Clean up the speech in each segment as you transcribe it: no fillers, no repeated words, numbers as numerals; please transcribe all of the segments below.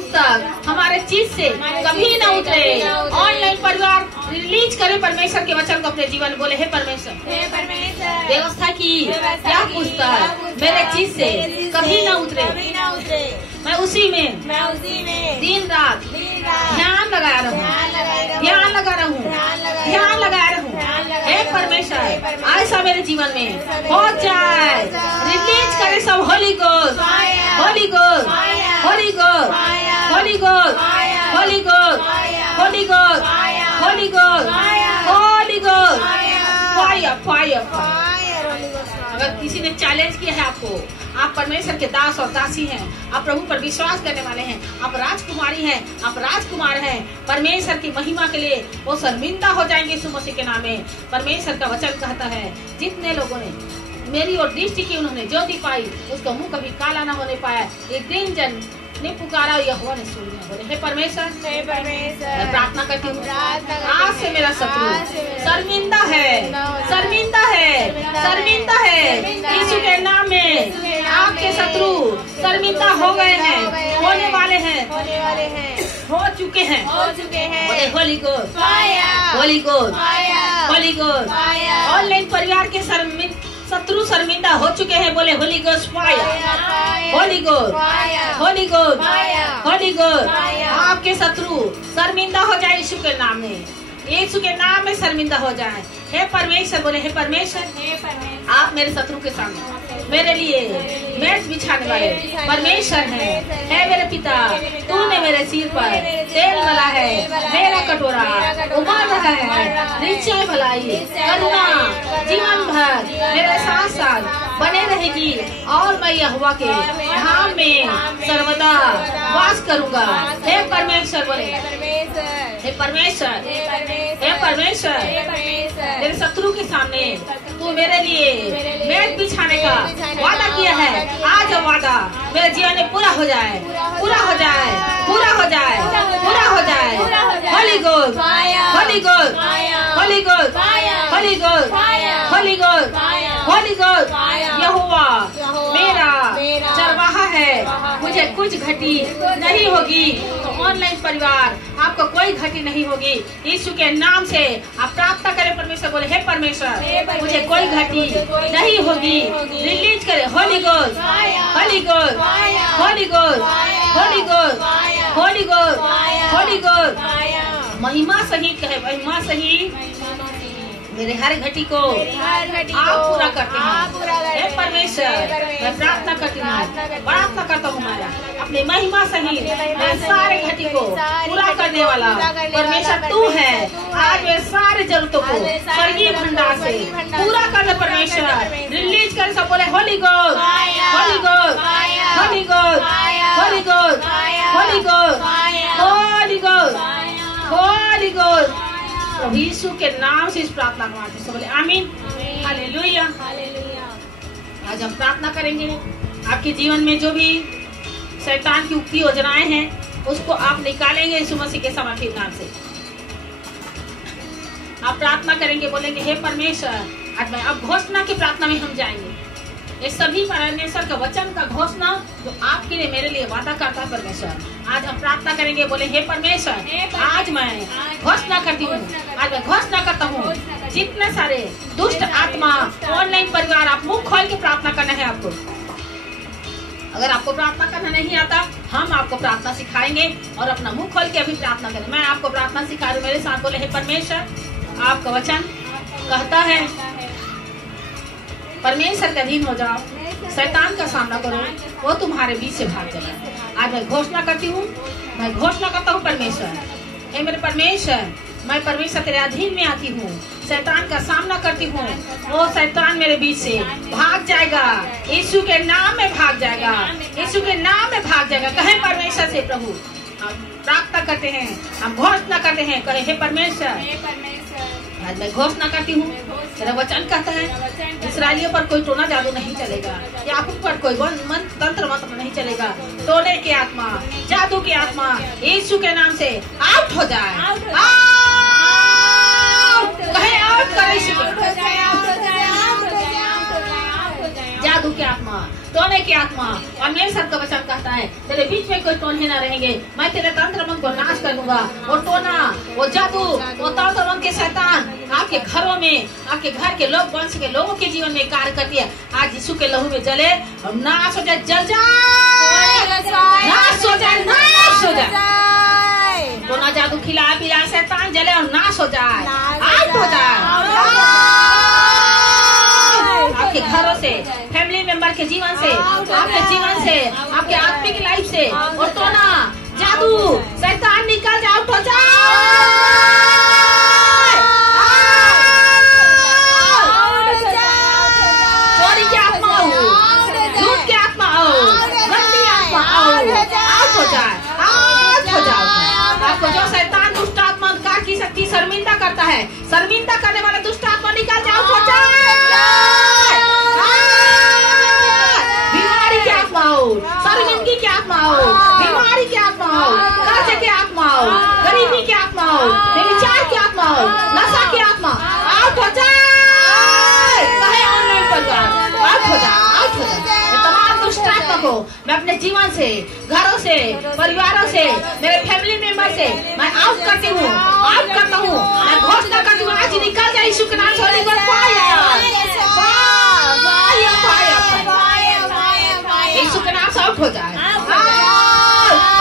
पुस्तक हमारे चीज से कभी न उतरे। ऑनलाइन परिवार रिलीज करे परमेश्वर के वचन को अपने जीवन में। बोले हे परमेश्वर, व्यवस्था की क्या पुस्तक मेरे चीज से कभी न उतरे। मैं उसी में दिन रात ध्यान लगा रहा हूँ, ध्यान लगा रहा हूँ, ध्यान लगा रहा हूँ। हे परमेश्वर, ऐसा मेरे जीवन में हो जाए। रिलीज करे सब Holi ghost, holy ghost, holy ghost, holy ghost, holy ghost, holy ghost, holy ghost, holy ghost, fire fire fire. अगर किसी ने चैलेंज किया है आपको, आप परमेश्वर के दास और दासी हैं, आप प्रभु पर विश्वास करने वाले हैं, आप राजकुमारी हैं, आप राजकुमार हैं, परमेश्वर की महिमा के लिए वो शर्मिंदा हो जाएंगे यीशु मसीह के नाम में। परमेश्वर का वचन कहता है, जितने लोगों ने मेरी और दृष्टि की उन्होंने ज्योति पाई, उसका मुंह कभी काला न होने पाया। एक दिन जन ने पुकारा, यहोवा ने सुन लिया। बोले हे परमेश्वर, मैं प्रार्थना करती हूँ, आज से मेरा शत्रु शर्मिंदा है, शर्मिंदा है, शर्मिंदा है। यीशु के नाम में आपके शत्रु शर्मिंदा हो गए हैं, होने वाले हैं, हो चुके हैं। बोले holy ghost, holy ghost, holy ghost. Online परिवार के शत्रु शर्मिंदा हो चुके हैं। बोले holy ghost fire, Holi ghost, holy ghost, holy ghost. आपके शत्रु शर्मिंदा हो जाए यीशु के नाम में, यीशु के नाम में शर्मिंदा हो जाए। हे परमेश्वर, बोले हे परमेश्वर, आप मेरे शत्रु के सामने मेरे लिए मेज बिछाने वाले परमेश्वर हैं। हे मेरे पिता, तूने मेरे सिर पर तेल मला है, मेरा कटोरा उमड़ रहा है। निश्चय भलाई करुणा जीवन भर मेरे साथ साथ बने रहेगी और मैं यहोवा के धाम में सर्वदा वास करूंगा। हे परमेश्वर, बोले हे परमेश्वर, हे परमेश्वर, मेरे शत्रु के सामने तू मेरे लिए मेज बिछाने का वादा किया है। आज वादा मेरे जीवन में पूरा हो जाए, पूरा हो जाए, पूरा हो जाए, पूरा हो जाए। Holy ghost, holy ghost, holy ghost, holy ghost, holy ghost, holy ghost. यहोवा मेरा चरवाहा है, मुझे कुछ घटी नहीं होगी। तो ऑनलाइन परिवार आपको कोई घटी नहीं होगी। यीशु के नाम से आप प्रार्थना करें। परमेश्वर, बोले हे परमेश्वर, मुझे कोई घटी नहीं होगी। रिलीज करें Holi ghost, holy ghost, holy ghost, holy ghost, holy ghost, holy ghost. महिमा सहित कहे, महिमा सहित मेरे हर घटी को आप पूरा करते हैं। हे परमेश्वर, मैं प्रार्थना करती हूँ, प्रार्थना करता हूँ मैं अपनी महिमा सहित मेरे सारे घटी को पूरा करने वाला परमेश्वर तू है। आज मेरे सारे जरूरतों को स्वर्गीय भंडार से पूरा कर दे परमेश्वर। रिलीज कर सब। बोले holy ghost, holy ghost, holy ghost, holy ghost, holy ghost, holy ghost, holy ghost. प्रभु यीशु के नाम से इस प्रार्थना को मानते हैं। बोले आमीन, हालेलुया। आज हम प्रार्थना करेंगे, आपके जीवन में जो भी शैतान की उक्ति योजनाएं हैं उसको आप निकालेंगे यीशु मसीह के समर्पित नाम से। आप प्रार्थना करेंगे, बोलेंगे हे परमेश्वर, आज मैं अब घोषणा की प्रार्थना में हम जाएंगे। ये सभी परमेश्वर का वचन का घोषणा जो आपके लिए मेरे लिए वादा करता है परमेश्वर। आज हम प्रार्थना करेंगे, बोले हे परमेश्वर, आज मैं घोषणा करती हूँ, आज मैं घोषणा करता हूँ। जितने सारे दुष्ट आत्मा ऑनलाइन परिवार, आप मुंह खोल के प्रार्थना करना है आपको। अगर आपको प्रार्थना करना नहीं आता, हम आपको प्रार्थना सिखाएंगे और अपना मुंह खोल के अभी प्रार्थना करें। मैं आपको प्रार्थना सिखा रही हूँ, मेरे साथ बोले हे परमेश्वर, आपका वचन कहता है परमेश्वर के अधीन हो जाओ, शैतान का सामना करो, वो तुम्हारे बीच से भाग जाएगा। आज मैं घोषणा करती हूँ, मैं घोषणा करता हूँ परमेश्वर, हे मेरे परमेश्वर, मैं परमेश्वर तेरे अधीन में आती हूँ, शैतान का सामना करती हूँ, वो शैतान मेरे बीच से भाग जाएगा, यीशु के नाम में भाग जाएगा, यीशु के नाम में भाग जाएगा। कहे परमेश्वर से प्रभु, हम प्रार्थना करते हैं, हम घोषणा करते हैं, कहे हे परमेश्वर, आज मैं घोषणा करती हूँ, तेरा वचन कहता है इस्राएलियों पर कोई टोना जादू नहीं चलेगा, याकूब पर कोई तंत्र मंत्र नहीं चलेगा। टोने की आत्मा, जादू की आत्मा यीशु के नाम से आउट हो जाए, कहे आउट करे, जादू की आत्मा टोने की आत्मा। परमेश्वर का वचन कहता है तेरे बीच में कोई टोने न रहेंगे, मैं तेरे तंत्र मन को नाश कर दूंगा। वो टोना, वो जादू, वो तंत्र मन के शैतान आपके घरों में, आपके घर के लोग, वंश के लोगों के जीवन में कार्य करती है। आज यीशु के लहू में जले, नाश हो जाए, जल जाए, नाश हो जाए, नाश हो जाए। टोना, जादू, खिला पिला, शैतान जले और नाश हो जाए, आउट हो जाए आपके घरों से, फैमिली मेंबर के जीवन से, आपके जीवन से, आपके आत्मिक लाइफ से। और टोना, जादू, शैतान निकल जाए, आउट हो जाए। चोरी की आत्मा हो, झूठ की आत्मा हो, गंदी आत्मा हो, आउट हो जाए, आउट हो जाए। आपको जो शैतान दुष्ट आत्मा की शक्ति शर्मिंदा करता है, शर्मिंदा करने वाला दुष्ट आत्मा निकल जाए, आउट हो जाए। बीमारी की आत्मा हो, शर्मिंदगी की आत्मा हो, बीमारी की आत्मा हो, कर्ज की आत्मा हो, गरीबी की आत्मा हो, व्यभिचार की आत्मा हो, नशा की आत्मा, आउट हो जाए। कहे ऑनलाइन परिवार, आउट हो जाए, आउट हो जाए। तमाम दुष्ट आत्मा को मैं अपने जीवन से, घरों से, परिवारों से, मेरे फैमिली मेंबर से मैं आउट करती हूँ, आउट करता हूँ। मैं घोषणा करती हूँ, आज निकल जाए यीशु के नाम से। होली गॉड यीशु के नाम से आउट हो जाए।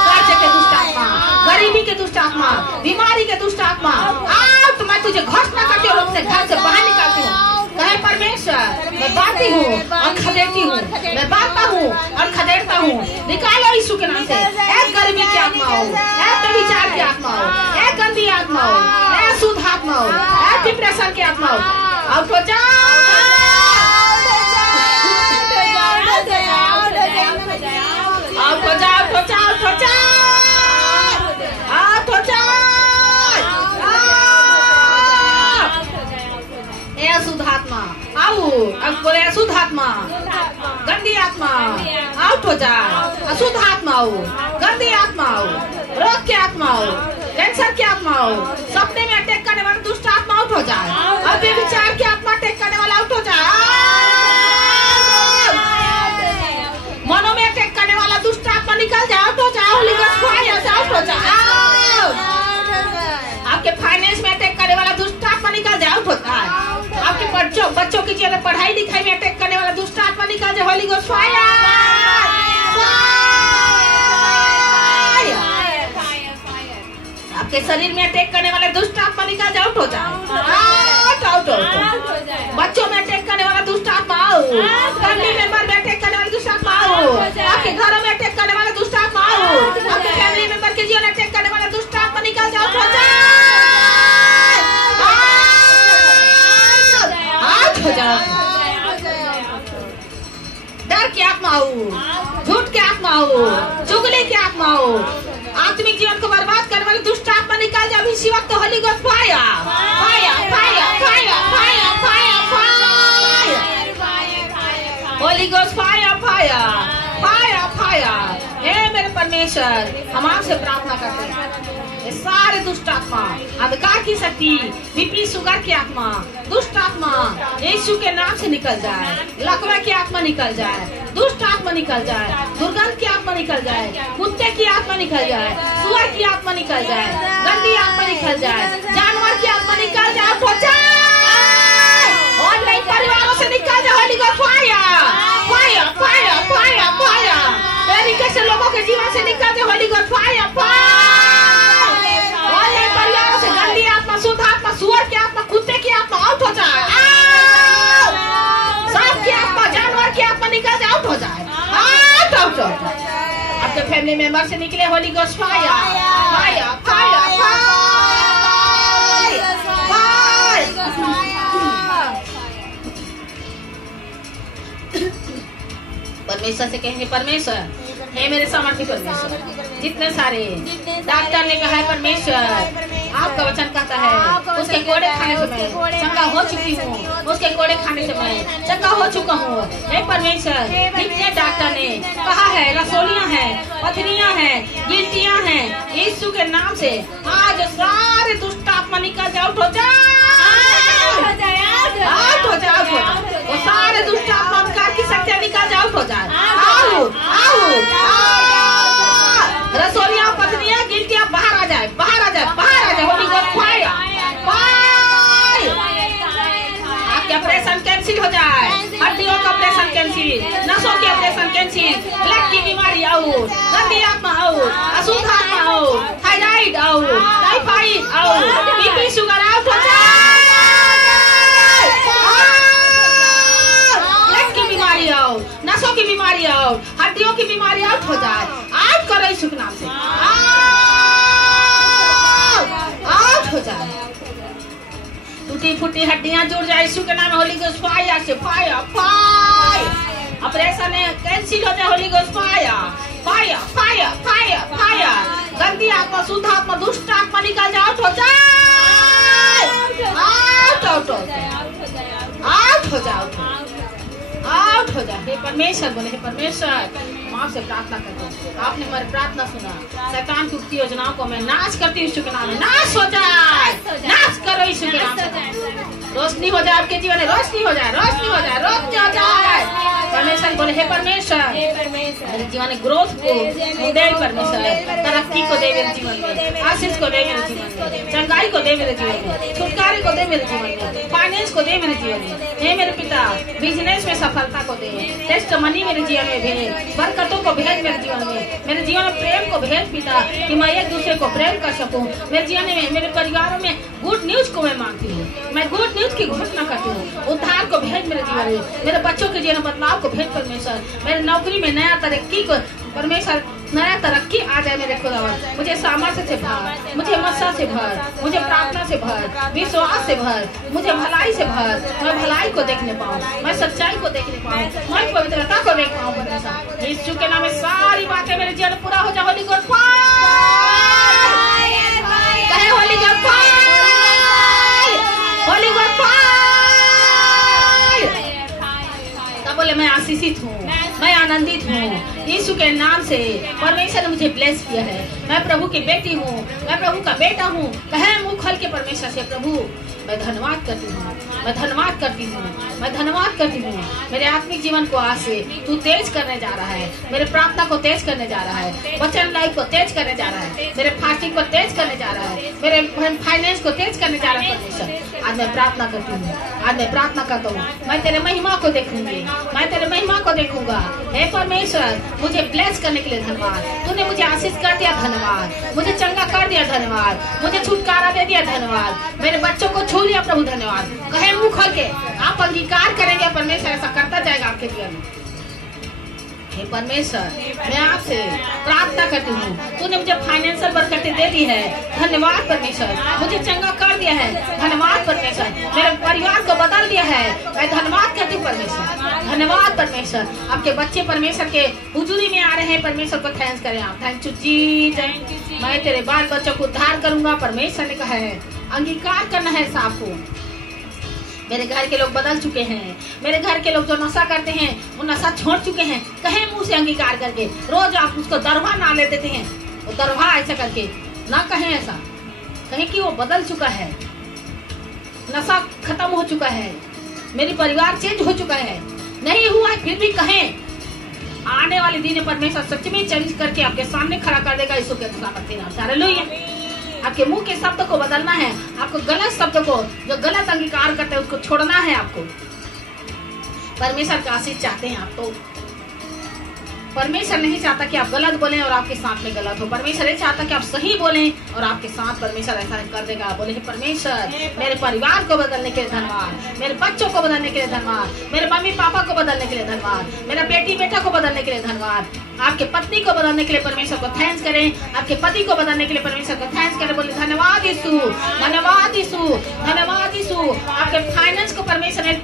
कर्ज के दुष्ट आत्मा, गरीबी के दुष्ट आत्मा, बीमारी के दुष्ट आत्मा, आउट। मैं तुझे घोषणा करती हूँ, अपने घर से बाहर निकालती हूँ। कहे परमेश्वर, मैं बांटती हूँ और खदेड़ती हूँ, मैं बांटता हूँ और खदेड़ता हूँ। निकालो यीशु के नाम से। एक गरीबी की आत्मा हो, एक व्यभिचार की आत्मा हो, एक गंदी आत्मा हो, एक शुद्ध आत्मा हो, एक डिप्रेशन की आत्मा हो, आउट हो जाए। आउट हो जाए, आउट हो जाए, आउट हो जाए, आउट हो जाए। अशुद्ध आत्मा आओ, अब बोले अशुद्ध आत्मा, गंदी आत्मा आउट हो जाए। अशुद्ध आत्मा हो, गंदी आत्मा हो, रोग की आत्मा हो, कैंसर की आत्मा हो, सपने में अटैक करने वाला दुष्ट आत्मा आउट हो जाए। अब व्यभिचार की आत्मा अटैक करने वाला आउट हो जाए। मनो में अटैक करने वाला दुष्ट आत्मा निकल जाए, आउट हो जाए। होली गॉड फायर से आउट हो जाए। आपके फाइनेंस में अटैक करने वाला दुष्ट आत्मा निकल जाए, आउट होता है। आपके बच्चों की जीवन पढ़ाई लिखाई में अटैक करने वाला दुष्ट आत्मा निकल जाए। होली गॉड फायर, आपके शरीर में अटैक करने वाला दुष्ट आत्मा निकल जाए, आउट हो जाए। Out out out. बच्चों में अटैक करने वाला दुष्ट आत्मा आओ, फैमिली मेंबर में अटैक करने वाला दुष्ट आत्मा आओ, आपके घरों में अटैक करने वाला दुष्ट आत्मा आओ, आपके फैमिली मेंबर के जीवन अटैक करने वाला दुष्ट आत्मा निकल जाए, आउट हो जाए। आउट हो जाए। डर की आत्मा हो, झूठ की आत्मा हो, चुगली की आत्मा हो, आत्मिक जीवन को बर्बाद करने वाली दुष्ट आत्मा निकाल जाए इसी वक्त। Holy god fire, fire, fire, fire, fire, fire, fire, holy god fire, fire, fire, fire. हे मेरे परमेश्वर, हम आपसे प्रार्थना करते हैं, ये सारे दुष्ट आत्मा, अंधकार की शक्ति, बीपी शुगर की आत्मा, दुष्ट आत्मा यीशु के नाम से निकल जाए। लकवा की आत्मा निकल जाए, दुष्ट आत्मा निकल जाए, दुर्गंध की आत्मा निकल जाए, कुत्ते की आत्मा निकल जाए, सुअर की आत्मा निकल जाए, गंदी आत्मा निकल जाए, जानवर की आत्मा निकल जाए, हो जाए। ऑनलाइन परिवारों से निकल जाए। Holi god fire, fire, fire, fire, fire. तरीके से लोगों के जीवन से निकल जाए। Holi god fire, fire. Online परिवारों से गंदी आत्मा, शुद्ध आत्मा, सुअर की आत्मा, कुत्ते की आत्मा आउट हो जाए। सांप की आत्मा, जानवर की आत्मा निकल जाए, आउट हो जाए। Out out out. आपके फैमिली मेंबर से निकले। Holi god fire, fire, fire, fire. परमेश्वर से कहेंगे, परमेश्वर हे मेरे सामर्थ्य परमेश्वर, जितने सारे डॉक्टर ने कहा है परमेश्वर, आपका वचन कहता है उसके कोड़े खाने से मैं चंगा हो चुकी हूँ, उसके कोड़े खाने से मैं चंगा हो चुका हूँ। हे परमेश्वर, जितने डॉक्टर ने कहा है रसोलियाँ हैं, पथरियाँ हैं, गिल्टियाँ हैं, यीशु के नाम से आज सारे दुष्ट आत्मा निकल जाओ, उठ जाओ, वो सारे दुष्ट आत्मा की शक्तियाँ निकल आज आउट हो जाए, आउट आउट। रसोलिया पत्नियां गिनतियां बाहर आ जाए, बाहर आ जाए, बाहर आ जाए। Holy ghost fire fire. आपके ऑपरेशन कैंसिल हो जाए, हड्डियों का ऑपरेशन कैंसिल, नसों के ऑपरेशन कैंसिल, ब्लड की बीमारी आउट, गंदी आत्मा आउट, अशुद्ध आत्मा out, thyroid out, typhoid out, BP sugar out हो जाए, ब्लड की बीमारी आउट, नसों की बीमारी आउट, हड्डियों की बीमारी आउट हो जाए। आउट करो यीशु के नाम से, आउट हो जाए। टूटी फूटी हड्डियां जुड़ जाए यीशु के नाम में। होली गोस्ट फायर से फायर फायर। ऑपरेशन कैंसिल हो जाए, holy ghost fire fire fire fire fire. गंदी आत्मा, शुद्ध आत्मा, दुष्ट आत्मा निकल जाए, आउट हो जाए, आउट आउट आउट हो जाए, आउट हो जाए। हे परमेश्वर बोले, हे परमेश्वर माँ से प्रार्थना करते, आपने हमारी प्रार्थना सुना। शैतान की उक्ति योजनाओं को मैं नाश करती हूँ यीशु के नाम में। नाश हो जाए, नाश करो यीशु के नाम से। रोशनी हो जाए आपके जीवन में, रोशनी हो जाए, रोशनी हो जाए, रोशनी हो जाए। परमेश्वर बोले, हे परमेश्वर मेरे जीवन में ग्रोथ को दे, परमेश्वर तरक्की को दे मेरे जीवन में, आशीष को दे मेरे जीवन में, चंगाई को दे मेरे जीवन में, छुटकारे को दे मेरे जीवन में, फाइनेंस को दे मेरे जीवन में। हे मेरे पिता, बिजनेस में सफलता को दे, टेस्टमनी मेरे जीवन में भेज, बरकतों को भेज मेरे जीवन में, मेरे जीवन में प्रेम को भेज पिता, कि मैं एक दूसरे को प्रेम कर सकूं। मेरे जीवन में, मेरे परिवारों में गुड न्यूज को मैं मांगती हूँ, मैं गुड न्यूज की घोषणा करती हूँ। उद्धार को भेज मेरे जीवन में, मेरे बच्चों के जीवन बदलाव को भेज परमेश्वर। मेरे नौकरी में नया तरक्की को परमेश्वर, नया तरक्की आ जाए मेरे खुदावन। मुझे सामर्थ्य से भर, मुझे मस्सा से भर, मुझे प्रार्थना से भर, विश्वास से भर, मुझे भलाई से भर। मैं भलाई को देखने पाऊँ, मैं सच्चाई को देखने पाऊँ, मैं पवित्रता को देख पाऊँ परमेश्वर। यीशु के नाम में सारी बातें मेरे जीवन में पूरा हो जाए। होली गोस्ट फायर, कहे Holi ghost fire, Holi ghost fire. तब बोले मैं आशीषित हूँ, मैं आनंदित हूँ यीशु के नाम से। परमेश्वर ने मुझे ब्लेस किया है, मैं प्रभु की बेटी हूँ, मैं प्रभु का बेटा हूँ। कहे मुंह खोल के परमेश्वर से, प्रभु मैं धन्यवाद करती हूँ, मैं धन्यवाद करती हूँ, मैं धन्यवाद करती हूँ। मेरे आत्मिक जीवन को आज से तू तेज करने जा रहा है, मेरे प्रार्थना को तेज करने जा रहा है, वचन लाइफ को तेज करने जा रहा है, मेरे फास्टिंग को तेज करने जा रहा है, मेरे फाइनेंस को तेज करने जा रहा है परमेश्वर। आज मैं प्रार्थना करती हूँ, आज मैं प्रार्थना करता हूँ, मैं तेरे महिमा को देखूंगी, मैं तेरे महिमा को देखूंगा। हे परमेश्वर मुझे ब्लेस करने के लिए धन्यवाद, तूने मुझे आशीष कर दिया, धन्यवाद, मुझे चंगा कर दिया, धन्यवाद, मुझे छुटकारा दे दिया, धन्यवाद, मेरे बच्चों को छू लिया प्रभु, धन्यवाद। कहे मुंह खोल के आप अंगीकार करेंगे, परमेश्वर ऐसा करता जाएगा आपके जीवन में। हे परमेश्वर मैं आपसे प्रार्थना करती हूँ, तूने मुझे फाइनेंशियल बरकतें दे दी है, धन्यवाद परमेश्वर, मुझे चंगा कर दिया है, धन्यवाद परमेश्वर, मेरे परिवार को बदल दिया है, मैं धन्यवाद करती हूँ परमेश्वर, धन्यवाद परमेश्वर। आपके बच्चे परमेश्वर के हुजूरी में आ रहे हैं, परमेश्वर को थैंक्स करें आप। थैंक यू जीसस, मैं तेरे बाल बच्चों को उद्धार करूंगा, परमेश्वर ने कहा है। अंगीकार करना है साफ को। मेरे घर के लोग बदल चुके हैं, मेरे घर के लोग जो नशा करते हैं वो नशा छोड़ चुके हैं। कहे मुंह से अंगीकार करके, रोज आप उसको दरवा ना ले देते हैं, वो दरवा ऐसा करके ना कहें, ऐसा कहें कि वो बदल चुका है, नशा खत्म हो चुका है, मेरी परिवार चेंज हो चुका है। नहीं हुआ है फिर भी कहें, आने वाले दिन परमेश्वर सच में चेंज करके आपके सामने खड़ा कर देगा। यीशु के नाम से हालेलुया। आपके मुंह के शब्द को बदलना है, आपको गलत शब्द को, जो गलत अंगीकार करते हैं उसको छोड़ना है आपको। परमेश्वर का आशीष चाहते हैं आप तो परमेश्वर नहीं चाहता कि आप गलत बोलें और आपके साथ में गलत हो। परमेश्वर ये चाहता कि आप सही बोलें और आपके साथ परमेश्वर ऐसा कर देगा। बोले परमेश्वर मेरे परिवार को बदलने के लिए धन्यवाद, मेरे बच्चों को बदलने के लिए धन्यवाद, मेरे मम्मी पापा को बदलने के लिए धन्यवाद, मेरा बेटी बेटा को बदलने के लिए धन्यवाद, आपके पत्नी को बदलने के लिए परमेश्वर को थैंक्स करें, आपके पति को बदलने के लिए परमेश्वर को थैंक्स करें। बोले धन्यवाद यीशु, धन्यवाद यीशु, धन्यवाद यीशु। आपके फाइनेंस को परमेश्वर ने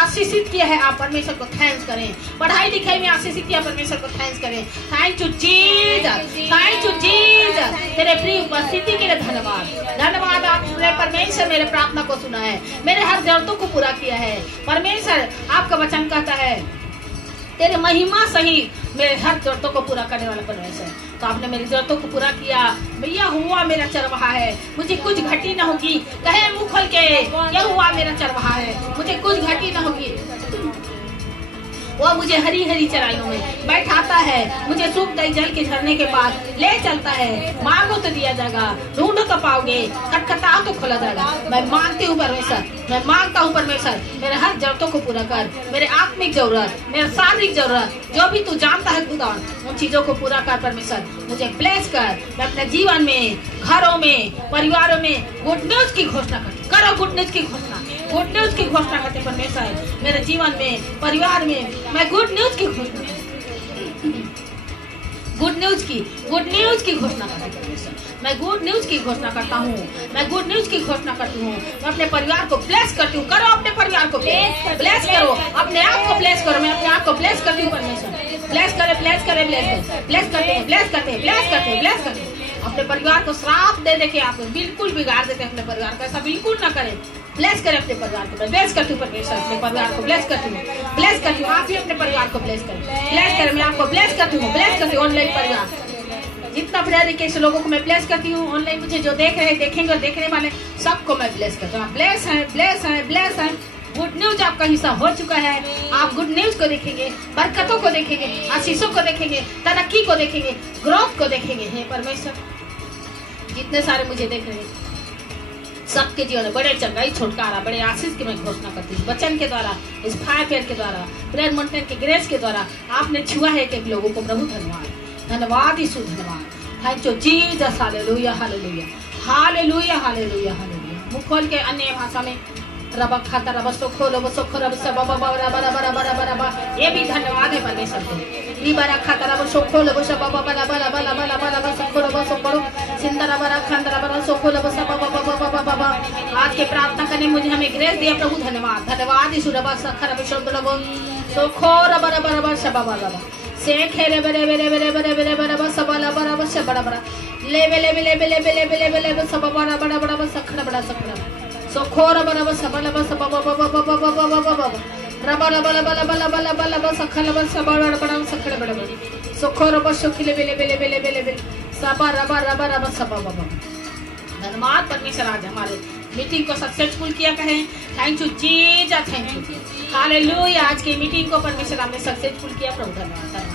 आशीषित किया है, आप परमेश्वर को थैंक्स करें। पढ़ाई लिखाई में आशीषित किया, परमेश्वर को थैंक्स करें। Thank you Jesus, thank you Jesus, तेरे प्रिय उपस्थिति के लिए धन्यवाद। धन्यवाद आपने परमेश्वर मेरे प्रार्थना को सुना है, मेरे हर जरूरतों को पूरा किया है। परमेश्वर आपका वचन कहता है तेरे महिमा सही मेरे हर जरूरतों को पूरा करने वाला परमेश्वर। तो आपने मेरी जरूरतों को पूरा किया। भैया हुआ मेरा चरवाहा है, मुझे कुछ घटी न होगी। कहे मुंह खोल के, यह हुआ मेरा चरवाहा है, मुझे कुछ घटी न होगी। वो मुझे हरी हरी चराइयों में बैठाता है, मुझे सुखदायी जल के झरने के पास ले चलता है। मांगो तो दिया जाएगा, ढूंढो तो पाओगे, खटखटाओ तो खोला जाएगा। मैं मांगती हूँ परमेश्वर, मैं मांगता हूँ परमेश्वर, मेरे हर जरूरतों को पूरा कर, मेरे आत्मिक जरूरत, मेरे शारीरिक जरूरत, जो भी तू जानता है खुदा, उन चीजों को पूरा कर परमेश्वर। मुझे ब्लेस कर। मैं अपने जीवन में, घरों में, परिवारों में गुड न्यूज की घोषणा करती, करो गुड न्यूज की घोषणा, गुड न्यूज की घोषणा करते परमेश्वर। मेरे जीवन में, परिवार में मैं गुड न्यूज की घोषणा, गुड न्यूज की घोषणा करती परमेश्वर। मैं गुड न्यूज की घोषणा करता हूँ, मैं गुड न्यूज की घोषणा करती हूँ। मैं अपने परिवार को ब्लेस करती हूँ। करो अपने परिवार को ब्लेस करो, अपने आप को ब्लेस करो। मैं अपने आप को ब्लेस करती हूँ परमेश्वर। ब्लेस करे, ब्लेस करे, ब्लेस करते हैं, ब्लेस करते हैं, ब्लेस करते हैं, ब्लेस करते हैं। अपने परिवार को श्राप दे दे के आप बिल्कुल बिगाड़ देते हैं अपने परिवार को, ऐसा बिल्कुल ना करें। ब्लेस करें अपने परिवार को। मैं ब्लेस करती हूँ परमेश्वर, अपने परिवार को ब्लेस करती हूँ, ब्लेस करती हूँ। आप भी अपने परिवार को ब्लेस करें, ब्लेस करें। मैं आपको ब्लेस करती हूँ, ब्लेस करती हूँ। ऑनलाइन परिवार जितना तरीके से लोगों को मैं ब्लेस करती हूँ, ऑनलाइन मुझे जो देख रहे हैं, देखेंगे और देखने वाले सबको मैं ब्लेस करती हूँ। ब्लेस है, ब्लेस है, ब्लेस है। गुड न्यूज आपका हिस्सा हो चुका है। आप गुड न्यूज को देखेंगे, बरकतों को देखेंगे, आशीषों को देखेंगे, तरक्की को देखेंगे, ग्रोथ को देखेंगे। हे परमेश्वर, जितने सारे मुझे देख रहे हैं सबके जीवन में बड़े चंगाई, छुटकारा, बड़े आशीष की मैं घोषणा करती हूँ। वचन के द्वारा, इस फायर फेयर के द्वारा, प्रेयर मंथन के ग्रेस के द्वारा आपने छुआ है एक लोगों को। प्रभु धन्यवाद, धन्यवाद यीशु, धन्यवाद। Thank you Jesus, hallelujah, hallelujah, hallelujah, hallelujah, hallelujah. मुंह खोल के अन्य भाषा में रबा खाता रबा सोखो रबा सोखो रबा सब बाबा रबा रबा रबा रबा रबा, ये भी धन्यवाद है परमेश्वर को। रिबा खाता रबा सोखो रबा सब बाबा रबा रबा रबा रबा रबा सोखो रबा सोखो सिंदा रबा खंदा रबा सोखो रबा सब बाबा बाबा बाबा। आज के प्रार्थना करने मुझे हमें ग्रेस दिया प्रभु, धन्यवाद, धन्यवाद यीशु। रबा सखा रबा सोखो रबा रबा रबा सब बाबा रबा से खेरे बरे बरे बरे बरे बरे बरे सब रबा रबा सब बड़ा बड़ा ले बेले बेले बेले बेले बेले बेले सब बड़ा बड़ा बड़ा सखड़ा बड़ा सखड़ा सोखोरा बरा बस बला बस बाबा बाबा बाबा बाबा बाबा रबा रबा रबा रबा रबा रबा रबा सखला बस बड़ा बड़ा सखड़ा बड़ा बड़ा सोखोरा बस सोखिले बेले बेले बेले बेले बेले सबा रबा रबा रबा सब बाबा। धन्यवाद परमेश्वर, आज हमारे मीटिंग को सक्सेसफुल किया कहें। Thank you Jesus, thank you, hallelujah. आज की मीटिंग को परमेश्वर आपने सक्सेसफुल किया प्रभु, धन्यवाद,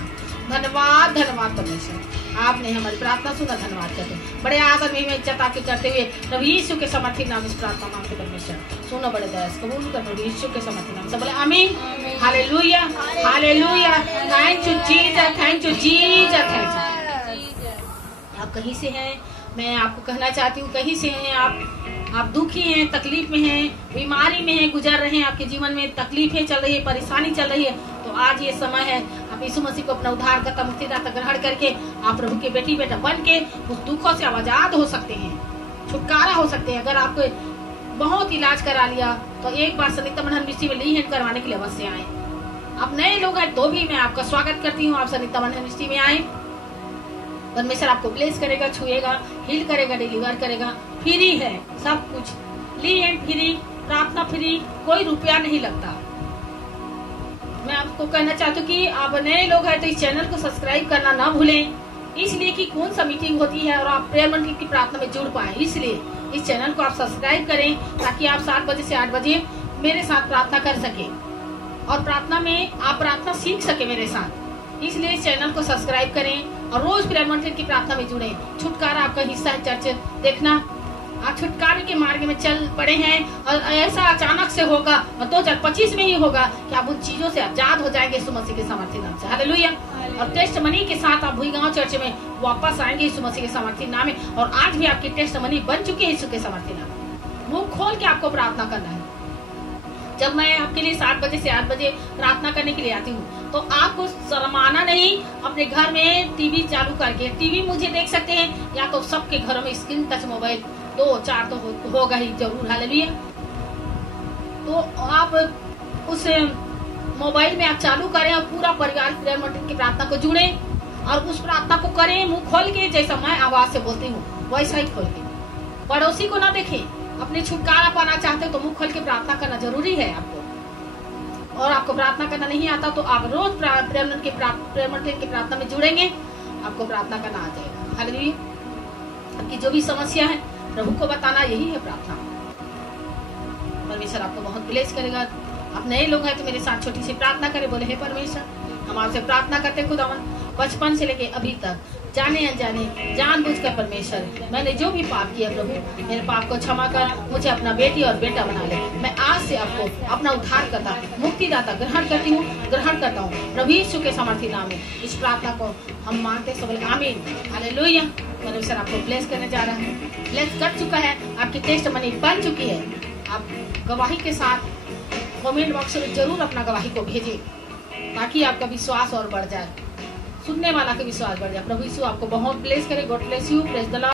धन्यवाद, धन्यवाद परमेश्वर। आपने हमारी प्रार्थना सुना, धन्यवाद करते हैं। बड़े आदर में इज्जत आपके करते हुए प्रभु यीशु के समर्थित नाम इस प्रार्थना मांगते परमेश्वर, सुनो बड़े दया कबूल कर प्रभु यीशु के समर्थित नाम से बोले आमीन, hallelujah, hallelujah. Thank you Jesus, thank you Jesus, thank you. आप कहीं से हैं, मैं आपको कहना चाहती हूँ, कहीं से हैं आप दुखी हैं, तकलीफ में हैं, बीमारी में हैं, गुजर रहे हैं, आपके जीवन में तकलीफें चल रही है, परेशानी चल रही है, तो आज ये समय है आप यीशु मसीह को अपना उद्धारकर्ता मुक्तिदाता ग्रहण करके आप प्रभु के बेटी बेटा बन के उस दुखों से आजाद हो सकते हैं, छुटकारा हो सकते हैं। अगर आपको बहुत इलाज करा लिया तो एक बार सनिता मंडन मिस्ट्री में ली हैंड करवाने के लिए अवश्य आए। आप नए लोग हैं तो भी मैं आपका स्वागत करती हूँ, आप सनिता मंडन मिस्ट्री में आए। परमेश्वर आपको ब्लेस करेगा, छुएगा, हील करेगा, डिलीवर करेगा। फ्री है सब कुछ, ली एंड फ्री, प्रार्थना फ्री, कोई रुपया नहीं लगता। मैं आपको कहना चाहती हूँ कि आप नए लोग हैं तो इस चैनल को सब्सक्राइब करना ना भूलें, इसलिए कि कौन सा मीटिंग होती है और आप प्रेयर मंडल की प्रार्थना में जुड़ पाए, इसलिए इस चैनल को आप सब्सक्राइब करें ताकि आप 7 बजे से 8 बजे मेरे साथ प्रार्थना कर सके और प्रार्थना में आप प्रार्थना सीख सके मेरे साथ। इसलिए इस चैनल को सब्सक्राइब करें और रोज प्रेयर मंडल की प्रार्थना में जुड़े। छुटकारा आपका हिस्सा है। चर्च देखना, आप छुटकारे के मार्ग में चल पड़े हैं और ऐसा अचानक से होगा और 2025 में ही होगा कि आप उन चीजों से आजाद हो जाएंगे यीशु मसीह के सामर्थ्य नाम से, हालेलुया। और टेस्ट मनी के साथ आप भुईगांव चर्च में वापस आएंगे यीशु मसीह के सामर्थ्य नाम में। और आज भी आपकी टेस्ट मनी बन चुकी है यीशु के सामर्थ्य नाम में। मुंह खोल के आपको प्रार्थना करना है। जब मैं आपके लिए 7 बजे से 8 बजे प्रार्थना करने के लिए आती हूँ तो आपको शर्माना नहीं, अपने घर में टीवी चालू करके, टीवी मुझे देख सकते हैं या तो सबके घरों में स्क्रीन टच मोबाइल 2-4 तो होगा ही जरूर, हालेलुया। तो आप उस मोबाइल में आप चालू करें और पूरा परिवार प्रेयर मंडल की प्रार्थना को जुड़े और उस प्रार्थना को करें मुंह खोल के, जैसा मैं आवाज से बोलती हूँ वैसा ही खोल के। पड़ोसी को ना देखें। अपने छुटकारा पाना चाहते हो तो मुंह खोल के प्रार्थना करना जरूरी है आपको। और आपको प्रार्थना करना नहीं आता तो आप रोज प्रेयर मंडल की प्रार्थना में जुड़ेंगे, आपको प्रार्थना करना आ जाएगा, हालेलुया। आपकी जो भी समस्या है प्रभु को बताना, यही है प्रार्थना। परमेश्वर आपको बहुत ब्लेस करेगा। आप नए लोग हैं तो मेरे साथ छोटी सी प्रार्थना करें। बोले हे परमेश्वर, हम आपसे प्रार्थना करते खुदावन, बचपन से लेके अभी तक जाने अनजाने जानबूझकर परमेश्वर मैंने जो भी पाप किया प्रभु, मेरे पाप को क्षमा कर मुझे अपना बेटी और बेटा बना ले। मैं आज से आपको अपना उद्धारकर्ता मुक्तिदाता ग्रहण करता हूँ प्रभु यीशु के समर्थी नाम में। इस प्रार्थना को हम मानते सब बोले आमीन, हालेलुया। परमेश्वर आपको ब्लेस करने जा रहा है, ब्लेस कर चुका है, आपकी टेस्टमनी बन चुकी है। आप गवाही के साथ कमेंट बॉक्स में जरूर अपना गवाही को भेजें ताकि आपका विश्वास और बढ़ जाए, सुनने वाला का विश्वास बढ़ जाए। प्रभु यीशु आपको बहुत ब्लेस करे। God bless you, praise the Lord.